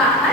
বাঁ